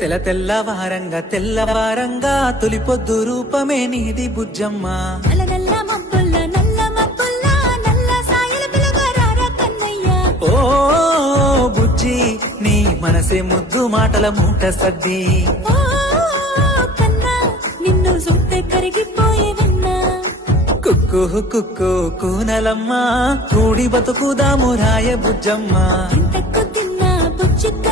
తెల్లవారంగా తెల్లవారంగా తొలిపొద్దు రూపమే నీది బుజ్జమ్మ. నల్ల నల్ల మబ్బుల్ల నల్ల మబ్బుల్ల నల్ల సాయల పిలగారా కన్నయ్య. ఓ బుజ్జి నీ మనసే ముద్దు మాటల మూట సద్ది. ఓ కన్నా నిన్ను చూస్తే కరిగిపోయే విన్నా. కుక్కు కుక్కు కూనలమ్మ కూడి బతుకుదాము రాయ బుజ్జమ్మ. ఇంతకు తిన్నా బుజ్జిక్క